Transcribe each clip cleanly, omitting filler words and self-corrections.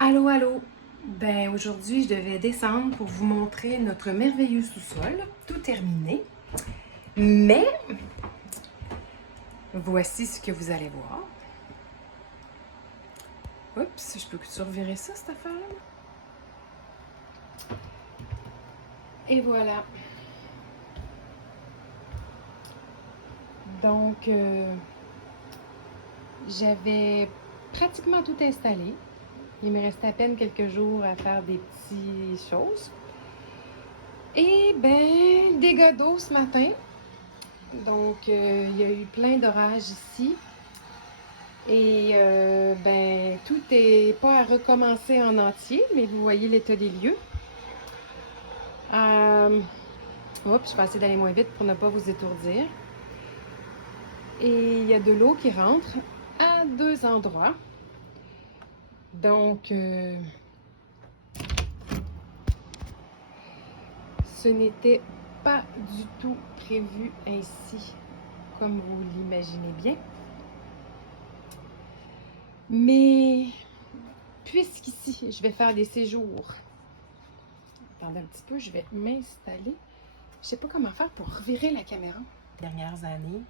Allô, allô! Ben aujourd'hui, je devais descendre pour vous montrer notre merveilleux sous-sol, tout terminé. Mais voici ce que vous allez voir. Oups, je peux revirer ça, cette affaire-là? Et voilà. Donc, j'avais pratiquement tout installé. Il me restait à peine quelques jours à faire des petites choses. Et ben, dégâts d'eau ce matin. Donc, il y a eu plein d'orages ici. Et ben, tout n'est pas à recommencer en entier, mais vous voyez l'état des lieux. Oups, je vais essayer d'aller moins vite pour ne pas vous étourdir. Et il y a de l'eau qui rentre à 2 endroits. Donc, ce n'était pas du tout prévu ainsi, comme vous l'imaginez bien. Mais, puisqu'ici, je vais faire des séjours. Attendez un petit peu, je vais m'installer. Je sais pas comment faire pour revirer la caméra. Dernières années.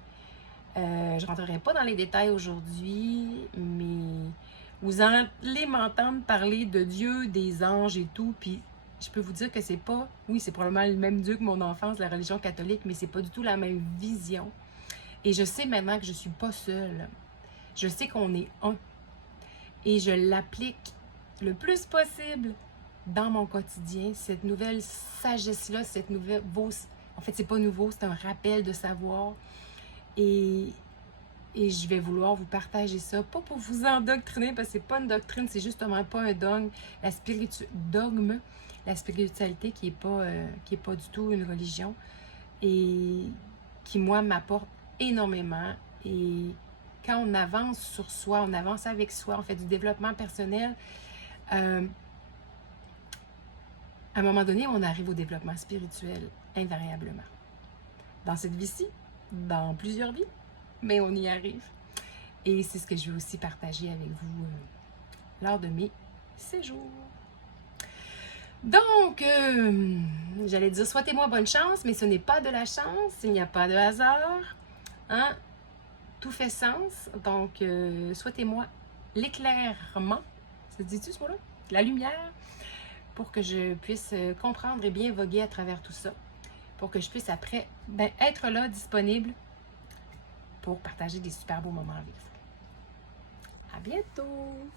Je ne rentrerai pas dans les détails aujourd'hui, mais vous allez m'entendre parler de Dieu, des anges et tout, puis je peux vous dire que c'est pas, oui, c'est probablement le même Dieu que mon enfance, la religion catholique, mais c'est pas du tout la même vision. Et je sais maintenant que je suis pas seule. Je sais qu'on est un. Et je l'applique le plus possible dans mon quotidien, cette nouvelle sagesse-là, cette nouvelle... En fait, c'est pas nouveau, c'est un rappel de savoir. Et je vais vouloir vous partager ça, pas pour vous endoctriner, parce que c'est pas une doctrine, c'est justement pas un dogme. Dogme, la spiritualité qui est pas du tout une religion et qui, moi, m'apporte énormément. Et quand on avance sur soi, on avance avec soi, on fait du développement personnel, à un moment donné, on arrive au développement spirituel, invariablement. Dans cette vie-ci, dans plusieurs vies, mais on y arrive. Et c'est ce que je vais aussi partager avec vous lors de mes séjours. Donc, j'allais dire souhaitez-moi bonne chance, mais ce n'est pas de la chance, il n'y a pas de hasard. Hein? Tout fait sens. Donc, souhaitez-moi l'éclairement. Ça se dit-tu ce mot-là? La lumière, pour que je puisse comprendre et bien voguer à travers tout ça. Pour que je puisse après être là, disponible, pour partager des super beaux moments avec vous. À bientôt!